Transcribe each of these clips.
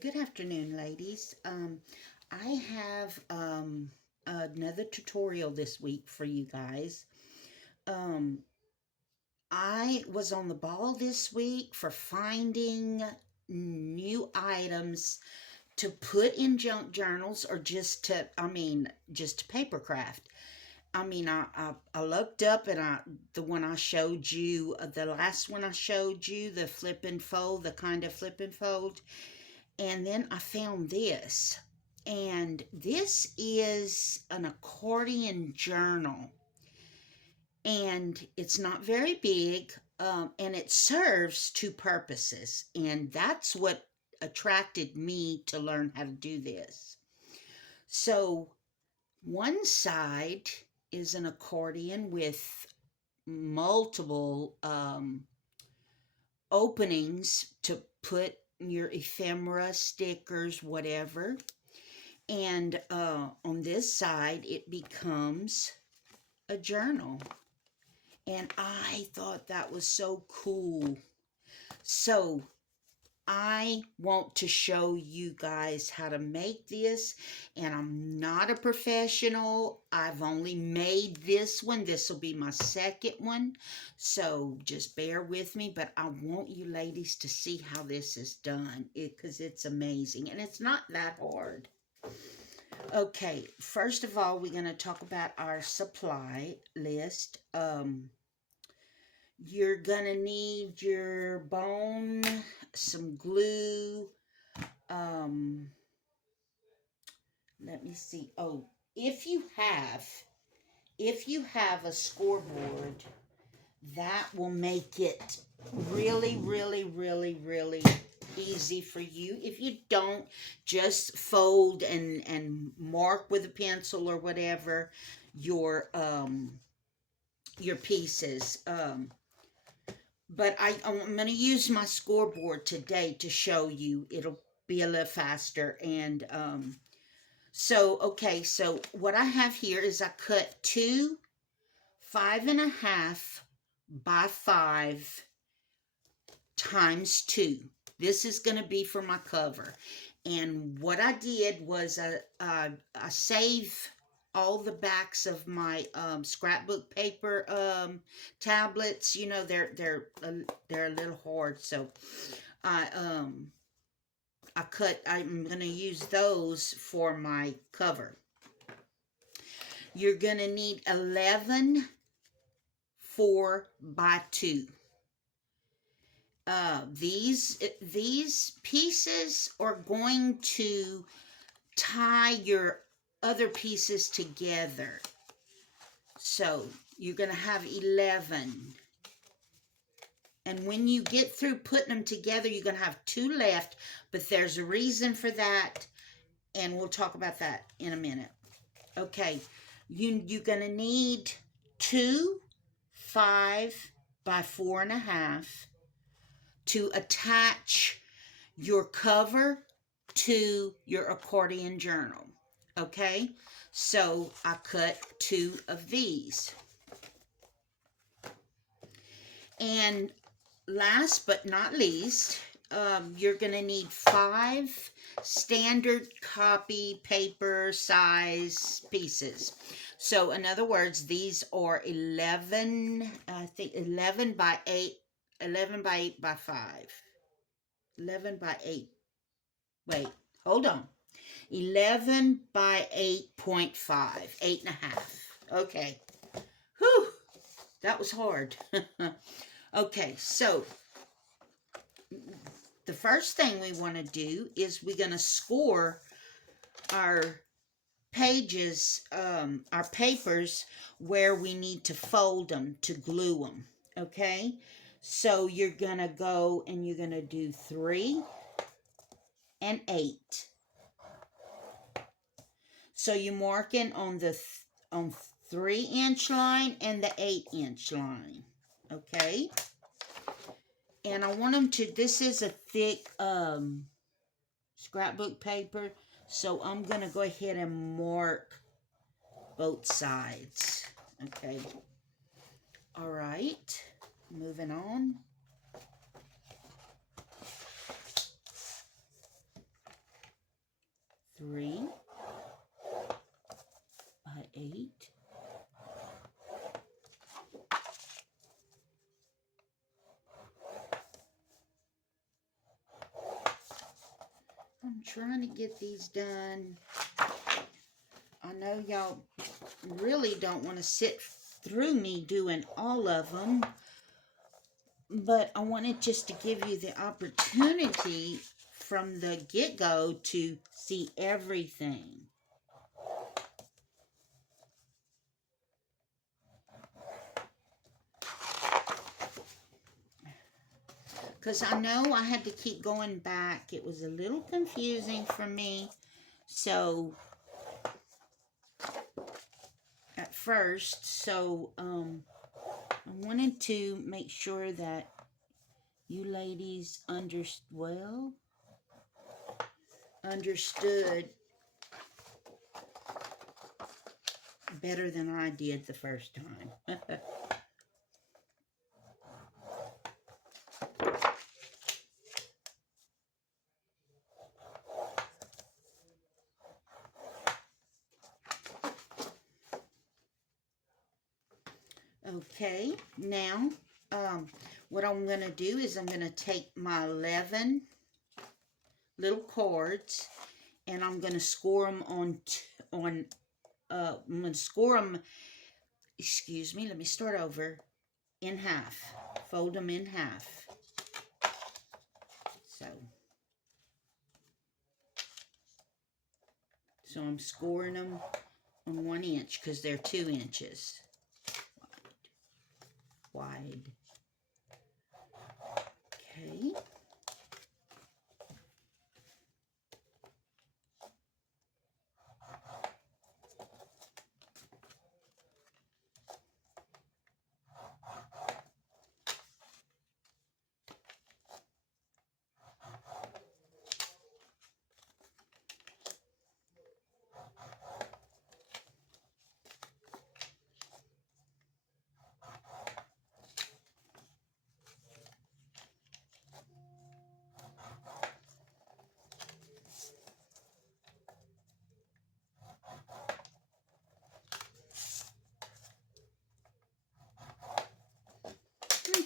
Good afternoon, ladies. I have another tutorial this week for you guys. Um, I was on the ball this week for finding new items to put in junk journals or just to paper craft. I looked up and the one I showed you, the last one I showed you, the flip and fold, the kind of flip and fold. And then I found this. And this is an accordion journal. And it's not very big. And it serves two purposes. And that's what attracted me to learn how to do this. So, one side is an accordion with multiple openings to put your ephemera, stickers, whatever. And on this side, it becomes a journal. And I thought that was so cool. So I want to show you guys how to make this. And I'm not a professional. I've only made this one. This will be my second one. So just bear with me. But I want you ladies to see how this is done. Because it's amazing. And it's not that hard. Okay, first of all, we're going to talk about our supply list. You're going to need your bone, some glue. Um, Let me see. Oh, if you have, if you have a scoreboard, that will make it really, really, really, really easy for you. If you don't, just fold and mark with a pencil or whatever your pieces. But I'm going to use my scoreboard today to show you. It'll be a little faster. And so what I have here is I cut two 5.5 by 5 times 2. This is going to be for my cover. And what I did was I save all the backs of my scrapbook paper tablets. You know, they're a little hard, so I I'm going to use those for my cover. You're going to need 11 4 by 2. These pieces are going to tie your other pieces together. So you're going to have 11. And when you get through putting them together, you're going to have 2 left. But there's a reason for that. And we'll talk about that in a minute. Okay. You're going to need 2 5 by 4.5 to attach your cover to your accordion journal. Okay, so I cut 2 of these. And last but not least, you're going to need 5 standard copy paper size pieces. So in other words, these are 11, I think 11 by 8, 11 by 8 by 5. 11 by 8. Wait, hold on. 11 by 8.5. 8.5. Okay. Whew. That was hard. Okay, so the first thing we want to do is we're going to score our pages, our papers, where we need to fold them, to glue them. Okay? So you're going to go and you're going to do 3 and 8. So you're marking on the on 3-inch line and the 8-inch line. Okay? And I want them to, this is a thick scrapbook paper, so I'm going to go ahead and mark both sides. Okay. All right. Moving on. 3 by 8. I'm trying to get these done. I know y'all really don't want to sit through me doing all of them, but I wanted just to give you the opportunity from the get-go to see everything. Because I know I had to keep going back. It was a little confusing for me. So, at first, I wanted to make sure that you ladies understood better than I did the first time. Okay, now what I'm going to do is I'm going to take my 11 little chords and I'm going to score them I'm going to score them, excuse me, let me start over, in half. Fold them in half. So I'm scoring them on 1 inch because they're 2 inches wide. Okay.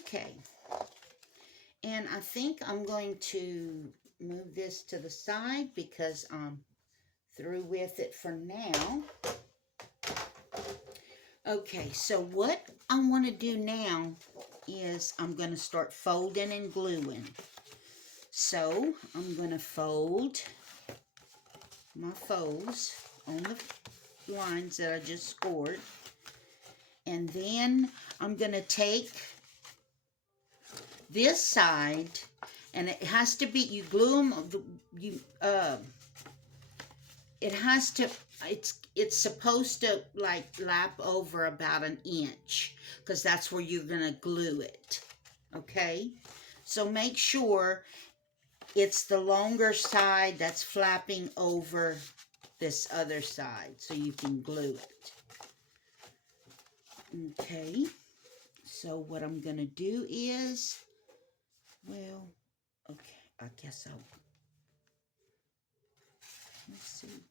Okay. And I think I'm going to move this to the side because I'm through with it for now. Okay, so what I want to do now is I'm going to start folding and gluing. So I'm going to fold my folds on the lines that I just scored. And then I'm going to take this side, and it has to be, you glue them, it has to, it's supposed to like lap over about 1 inch because that's where you're going to glue it. Okay? So make sure it's the longer side that's flapping over this other side so you can glue it. Okay? So what I'm going to do is, well, okay, I guess let's see.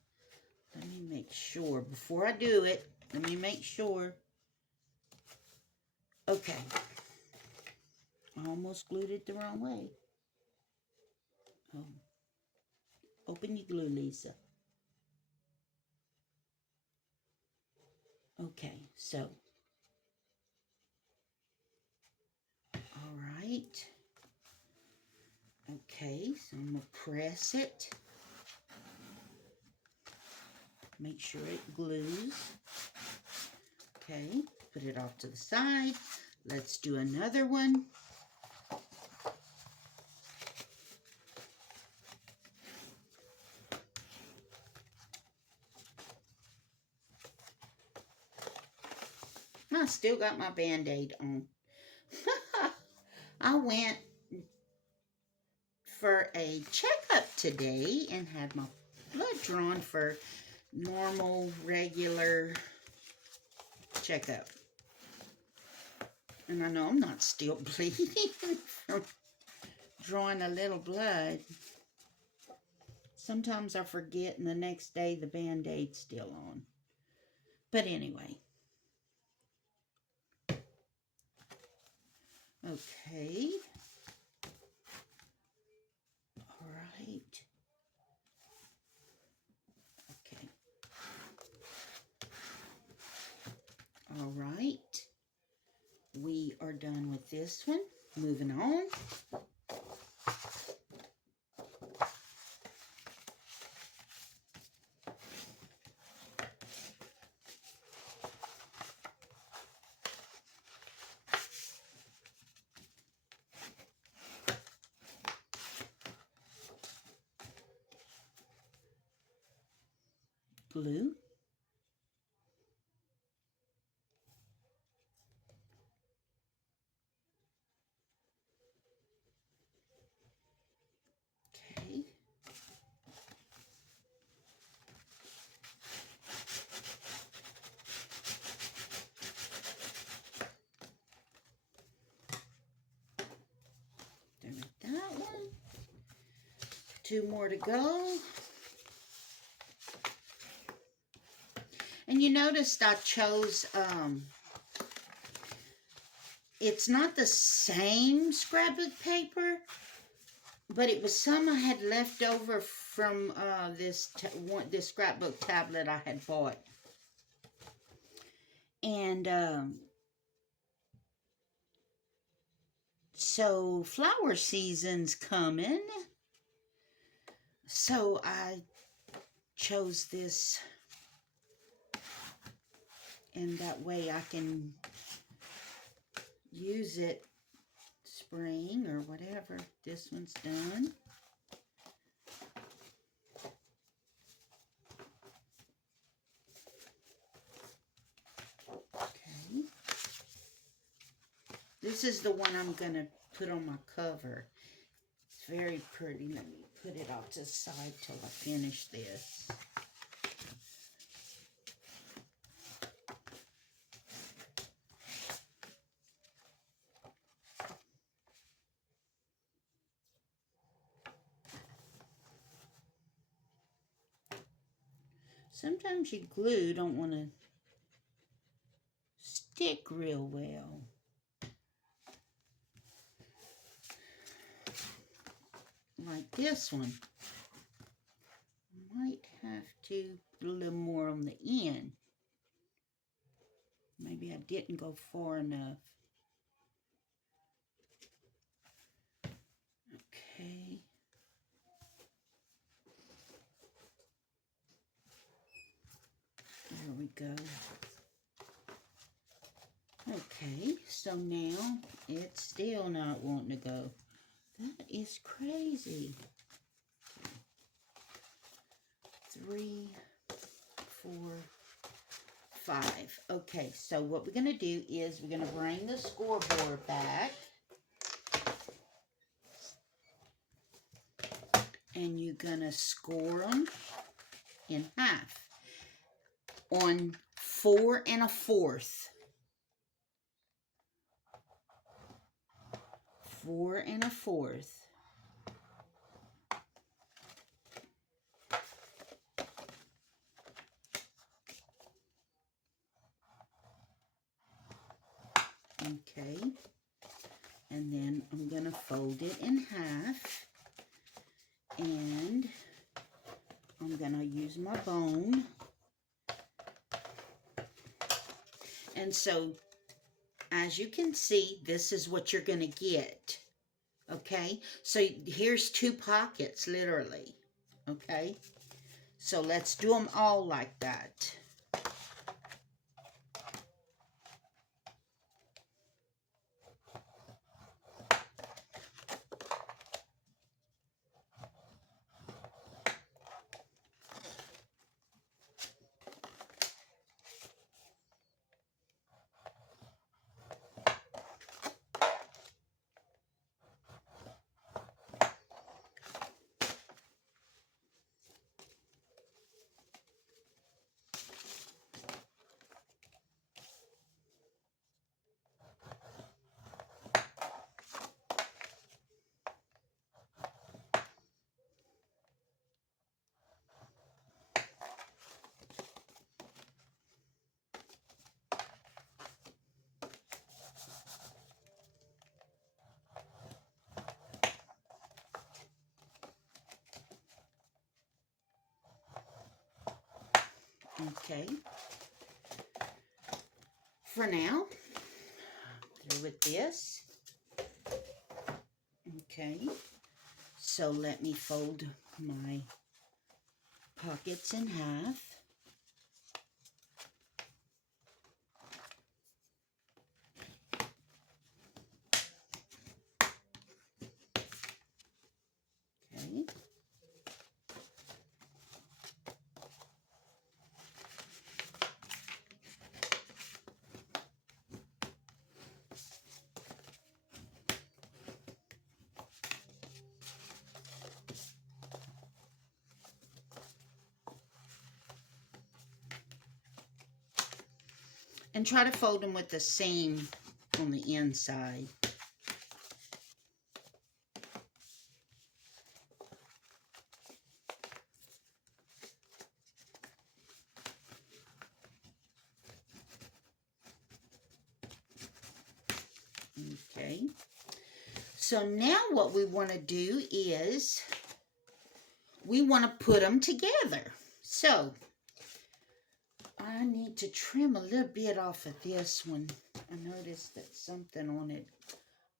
Let me make sure. Before I do it, let me make sure. Okay. I almost glued it the wrong way. Oh. Open your glue, Lisa. Okay, so. All right. Okay, so I'm going to press it. Make sure it glues. Okay, put it off to the side. Let's do another one. I still got my Band-Aid on. I went for a checkup today and had my blood drawn for normal, regular checkup. And I know I'm not still bleeding from drawing a little blood. Sometimes I forget, and the next day the Band-Aid's still on. But anyway. Okay. All right. Okay. All right. We are done with this one. Moving on. Glue. Okay. Done with that one. 2 more to go. And you noticed I chose, it's not the same scrapbook paper, but it was some I had left over from this scrapbook tablet I had bought. And so flower season's coming. So I chose this, and that way I can use it spring or whatever. This one's done. Okay. This is the one I'm going to put on my cover. It's very pretty. Let me put it off to the side till I finish this. Sometimes your glue don't want to stick real well. Like this one. Might have to put a little more on the end. Maybe I didn't go far enough. Okay. There we go. Okay, so now it's still not wanting to go. That is crazy. 3, 4, 5. Okay, so what we're going to do is we're going to bring the scoreboard back. And you're going to score them in half on 4 1/4. 4 1/4. Okay, and then I'm going to fold it in half, and I'm going to use my bone. And so, as you can see, this is what you're going to get. Okay, so here's 2 pockets, literally. Okay, so let's do them all like that. Okay. For now, through with this. Okay. So let me fold my pockets in half. Okay. And try to fold them with the seam on the inside. Okay. So now what we want to do is we want to put them together. So I need to trim a little bit off of this one. I noticed that something on it,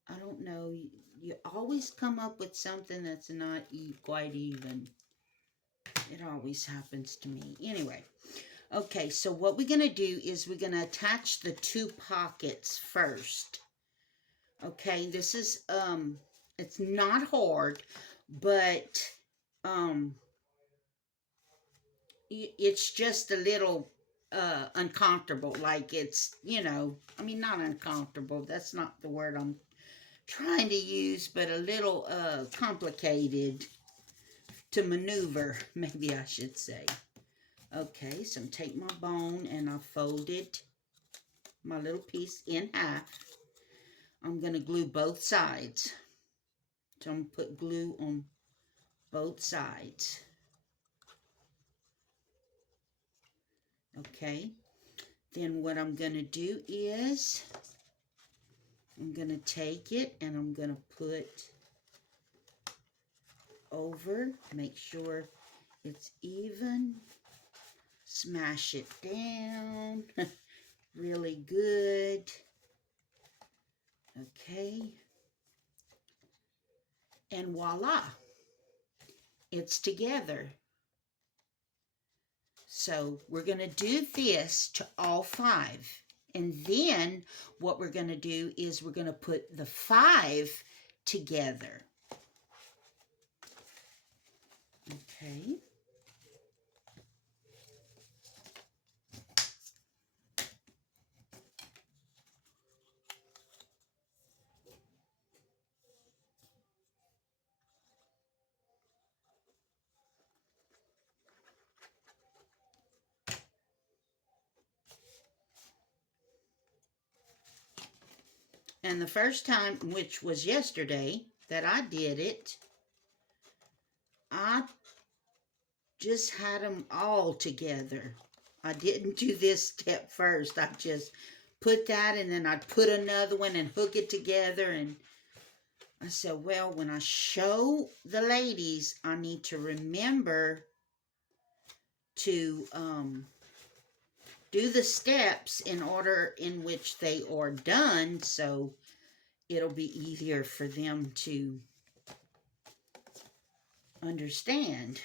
I don't know, you always come up with something that's not quite even. It always happens to me. Anyway, okay, so what we're going to do is we're going to attach the two pockets first. Okay, this is, it's not hard, but, it's just a little, uncomfortable. Like it's, you know, I mean, not uncomfortable. That's not the word I'm trying to use, but a little, complicated to maneuver, maybe I should say. Okay, so take my bone and I folded my little piece in half. I'm going to glue both sides. So I'm going to put glue on both sides. Okay, then what I'm going to do is I'm going to take it and I'm going to put over, make sure it's even, smash it down really good. Okay, and voila, it's together. So we're going to do this to all 5. And then what we're going to do is we're going to put the 5 together. Okay. And the first time, which was yesterday, that I did it, I just had them all together. I didn't do this step first. I just put that and then I'd put another one and hook it together. And I said, well, when I show the ladies, I need to remember to do the steps in order in which they are done, so it'll be easier for them to understand.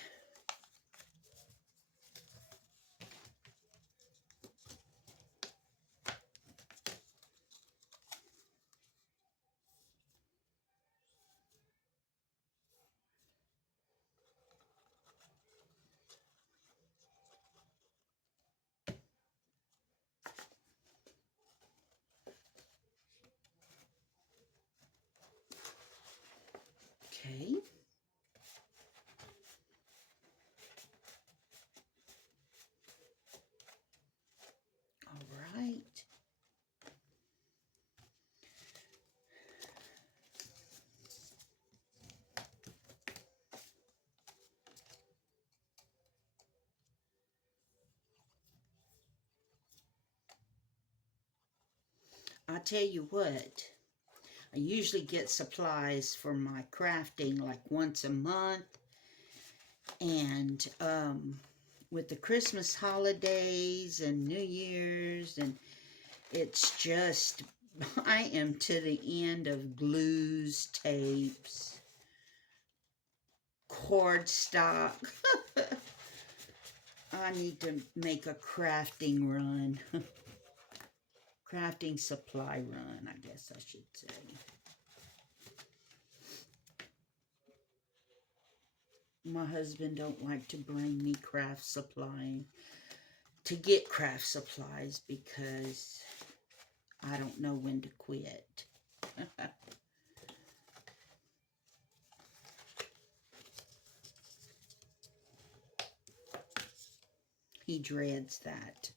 Okay. All right. I tell you what, I usually get supplies for my crafting like once a month, and with the Christmas holidays and New Year's, and it's just, I am to the end of glues, tapes, cord stock. I need to make a crafting run. Crafting supply run, I guess I should say. My husband don't like to bring me craft supply, to get craft supplies, because I don't know when to quit. He dreads that.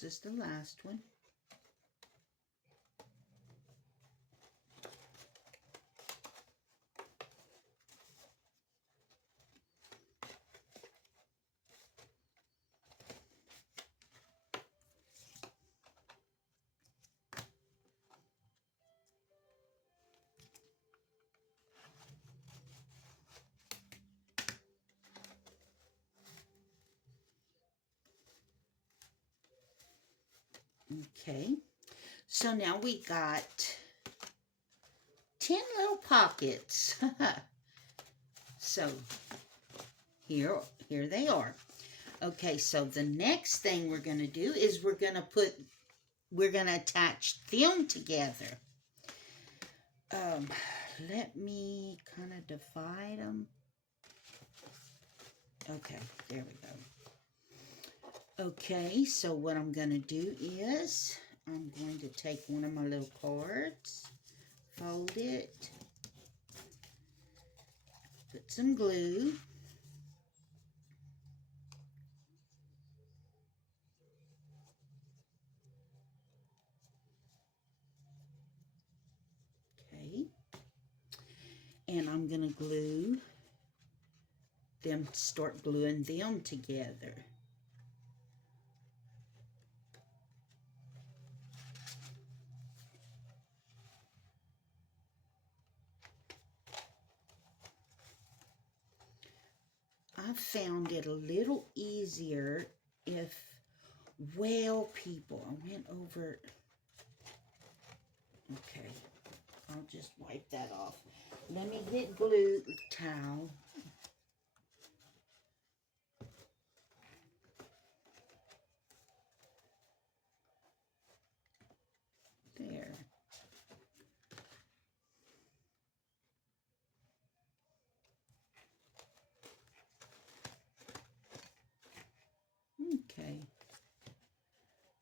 This is the last one. Okay, so now we got 10 little pockets. So here they are. Okay, so the next thing we're going to do is we're going to attach them together. Let me kind of divide them. Okay, there we go. Okay, so what I'm going to do is I'm going to take one of my little cards, fold it, put some glue, okay, and I'm going to glue them, start gluing them together. I found it a little easier if, well, people, I went over, okay, I'll just wipe that off. Let me get glue towel. There. Okay.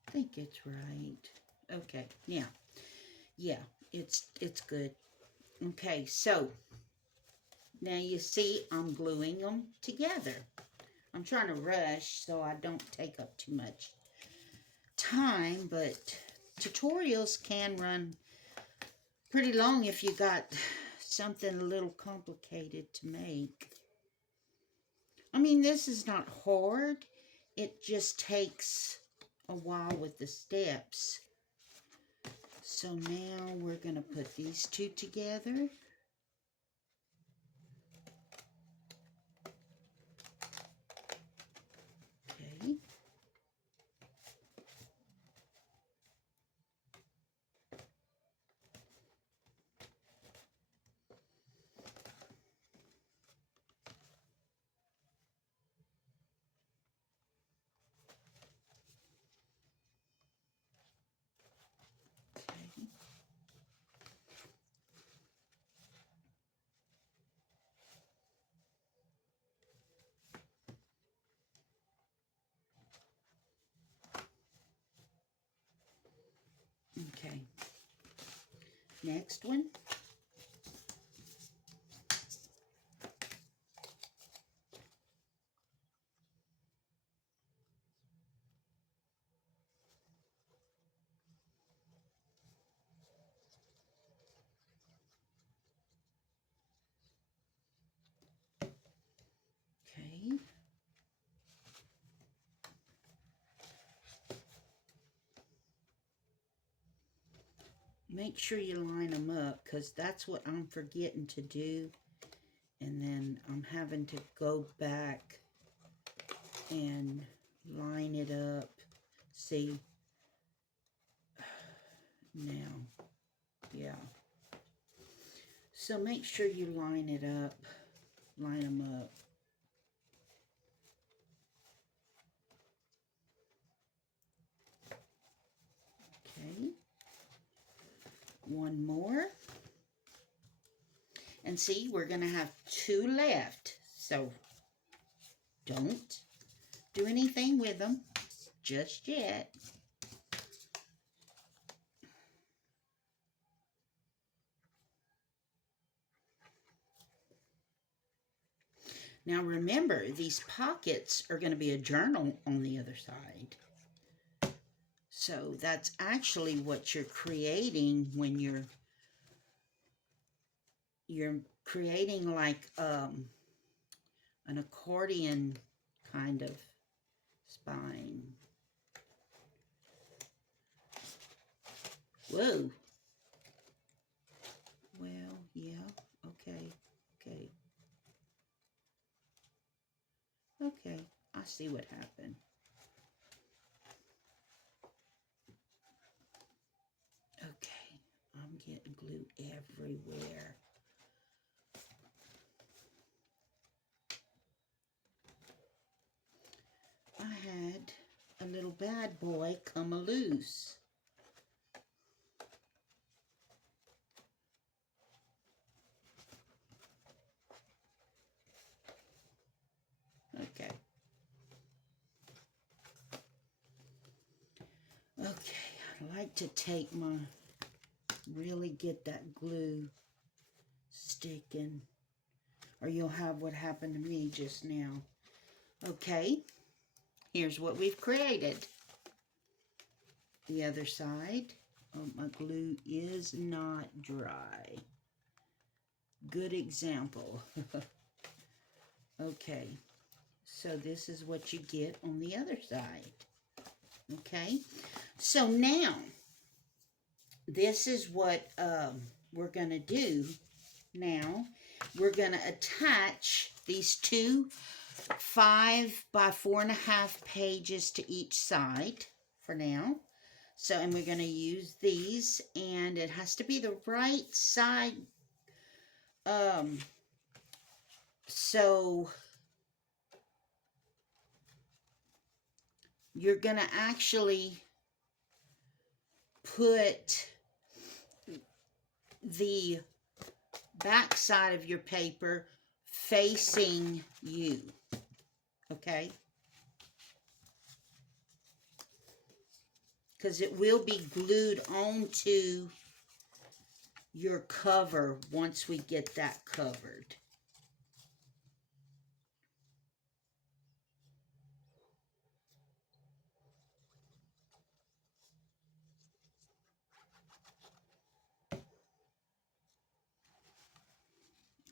I think it's right. Okay, yeah. Yeah, it's good. Okay, so now you see I'm gluing them together. I'm trying to rush so I don't take up too much time, but tutorials can run pretty long if you got something a little complicated to make. I mean, this is not hard. It just takes a while with the steps. So now we're going to put these two together. Okay. Okay. Next one. Okay. make sure you line them up, because that's what I'm forgetting to do. And then I'm having to go back and line it up. See? Now, yeah. So make sure you line it up. Line them up. Okay. One more. And see, we're going to have 2 left. So don't do anything with them just yet. Now remember, these pockets are going to be a journal on the other side. So that's actually what you're creating when you're creating like an accordion kind of spine. Whoa. Well, yeah, okay. Okay, I see what happened. Okay, I'm getting glue everywhere. I had a little bad boy come loose. Okay. Okay, I like to take really get that glue sticking, or you'll have what happened to me just now. Okay, here's what we've created. The other side. Oh, my glue is not dry. Good example. Okay, so this is what you get on the other side. Okay, so now this is what we're going to do now. We're going to attach these 2 5 by 4.5 pages to each side for now. So, and we're going to use these, and it has to be the right side. So you're going to actually put the back side of your paper facing you, okay? Because it will be glued onto your cover once we get that covered.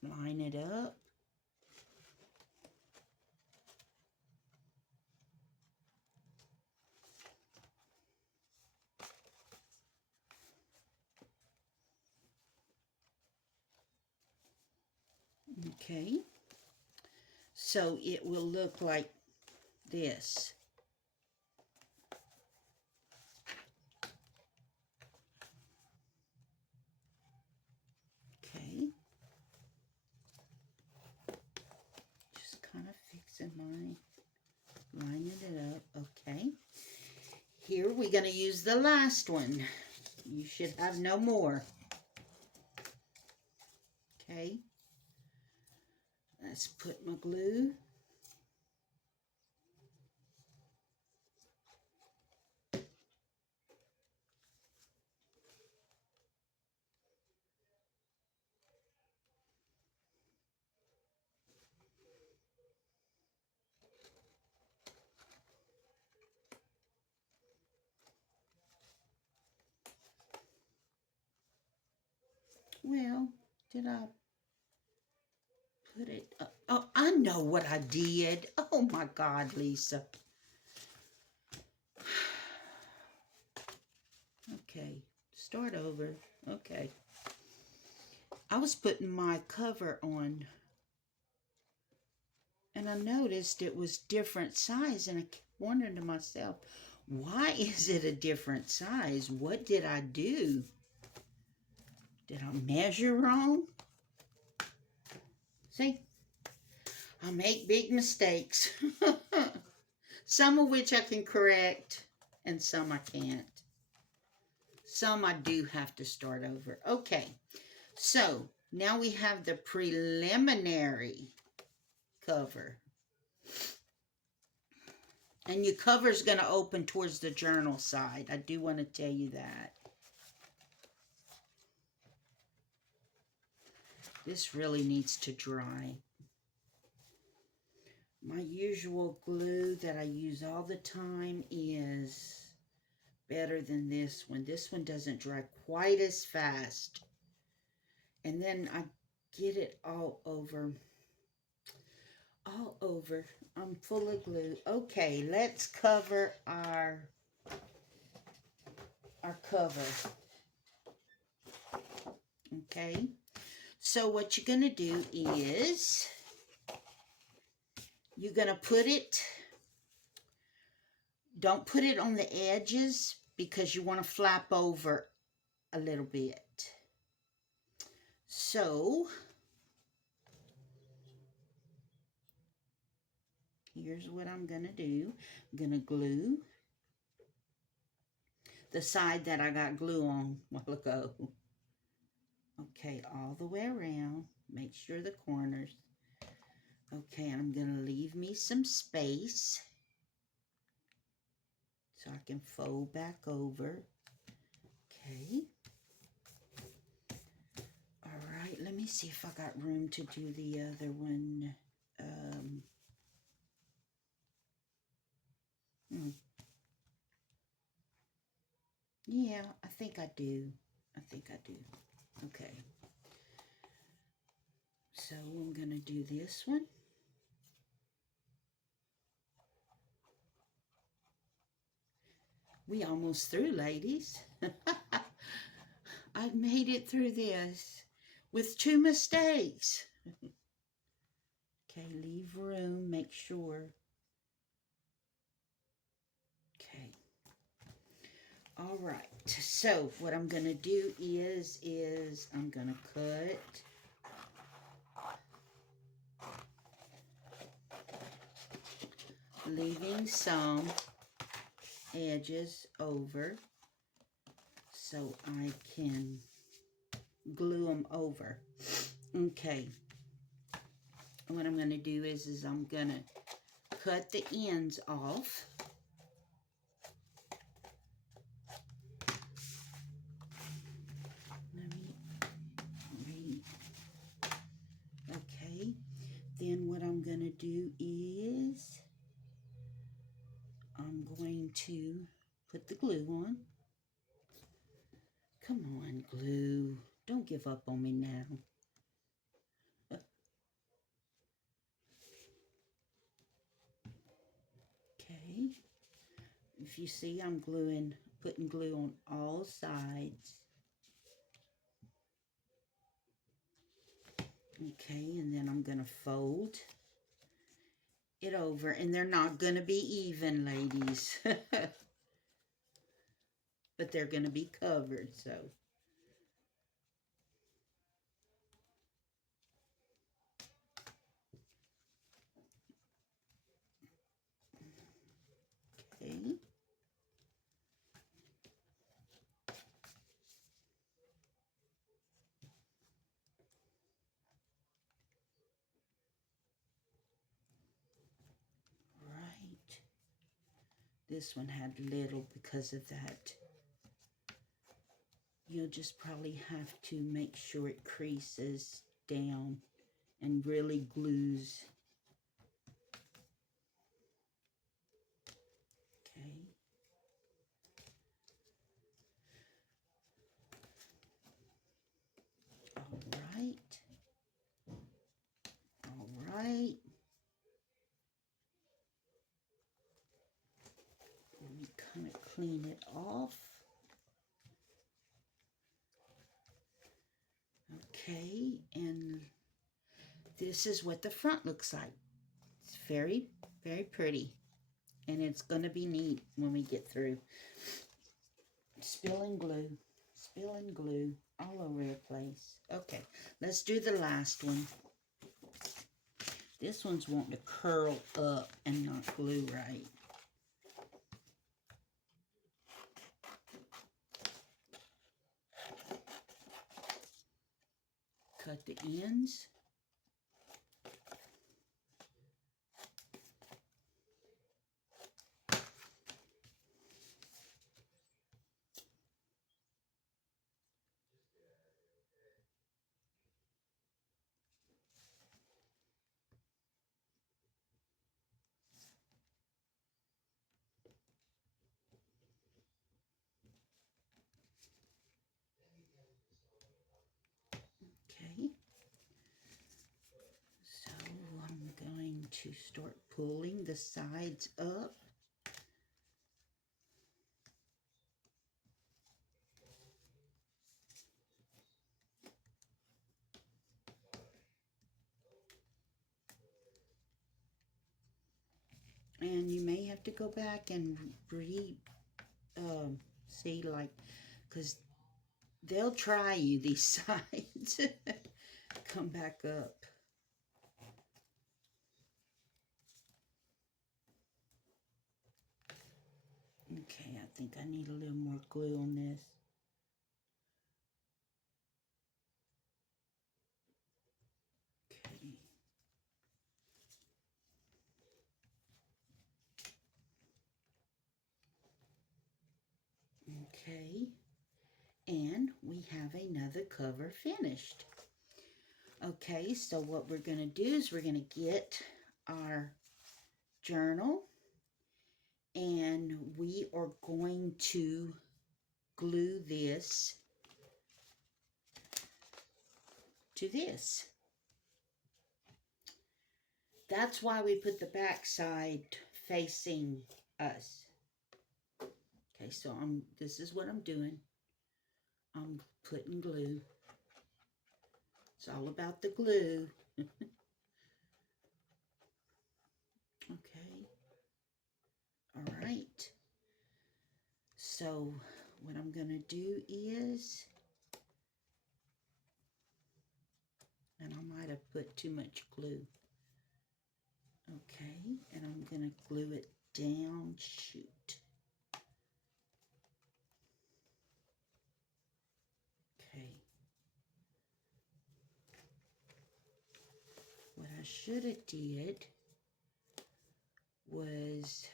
Line it up. Okay, so it will look like this. Okay, just kind of fixing lining it up. Okay, here we're going to use the last one. You should have no more. Okay, let's put my glue. Well, did I put it up? Oh, I know what I did. Oh my God, Lisa. Okay, Start over. Okay. I was putting my cover on, and I noticed it was different size, and I kept wondering to myself, why is it a different size? What did I do? Did I measure wrong? See, I make big mistakes. Some of which I can correct, and some I can't. Some I do have to start over. Okay, so now we have the preliminary cover. And your cover's going to open towards the journal side. I do want to tell you that. This really needs to dry. My usual glue that I use all the time is better than this one. This one doesn't dry quite as fast. And then I get it all over. All over. I'm full of glue. Okay, let's cover our cover. Okay. So what you're going to do is you're going to put it, don't put it on the edges because you want to flap over a little bit. So here's what I'm going to do. I'm going to glue the side that I got glue on a while ago. Okay, all the way around. Make sure the corners. Okay, I'm going to leave me some space so I can fold back over. Okay. All right, let me see if I got room to do the other one. Yeah, I think I do. I think I do. Okay. So I'm going to do this one. We almost through, ladies. I made it through this with 2 mistakes. Okay, leave room, make sure. Okay. All right. So what I'm going to do is I'm going to cut leaving some edges over so I can glue them over. Okay. What I'm going to do is I'm going to cut the ends off. Let me read. Okay. Then what I'm going to do is I'm going to put the glue on. Come on, glue. Don't give up on me now. Okay. If you see, I'm putting glue on all sides. Okay, and then I'm going to fold it over. And they're not going to be even, ladies. But they're going to be covered, so. Okay. Right. This one had little because of that. You'll just probably have to make sure it creases down and really glues. Okay. All right. All right. Let me kind of clean it off. Okay, and this is what the front looks like. It's very, very pretty. And it's going to be neat when we get through. Spilling glue all over the place. Okay, let's do the last one. This one's wanting to curl up and not glue right. Cut the ends. Okay. So I'm going to start pulling the sides up. And you may have to go back and see, like, because they'll try you, these sides. Come back up. Okay, I think I need a little more glue on this. Okay. Okay, and we have another cover finished. Okay, so what we're going to do is we're going to get our journal and we are going to glue this to this. That's why we put the back side facing us. Okay, so this is what I'm doing. I'm putting glue. It's all about the glue. Okay. All right. So what I'm going to do is, and I might have put too much glue. Okay, and I'm going to glue it down, shoot. Okay. What I should have did was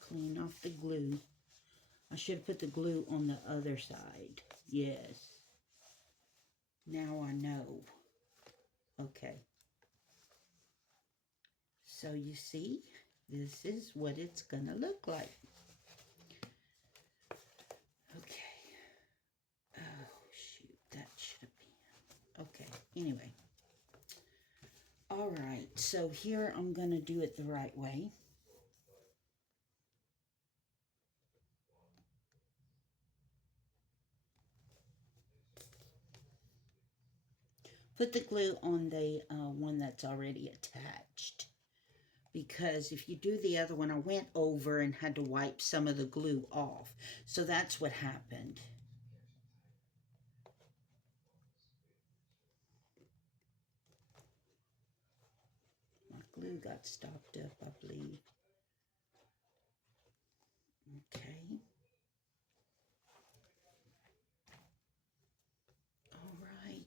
clean off the glue. I should have put the glue on the other side. Yes. Now I know. Okay. So you see, this is what it's going to look like. Okay. Oh, shoot. That should have been. Okay. Anyway. All right. So here I'm going to do it the right way. Put the glue on the one that's already attached. Because if you do the other one, I went over and had to wipe some of the glue off. So that's what happened. My glue got stopped up, I believe. Okay. All right.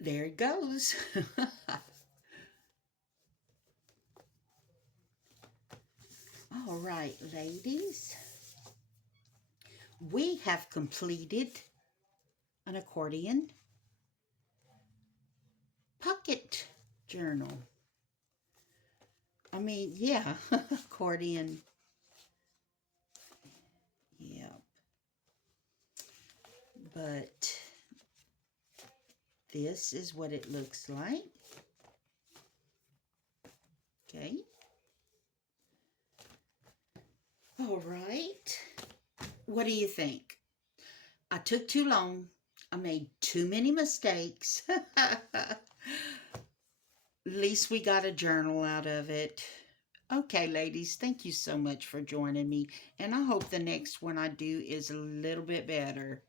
There it goes. All right, ladies. We have completed an accordion pocket journal. I mean, yeah, accordion. Yeah, but this is what it looks like. Okay. All right. What do you think? I took too long. I made too many mistakes. At least we got a journal out of it. Okay, ladies, thank you so much for joining me. And I hope the next one I do is a little bit better.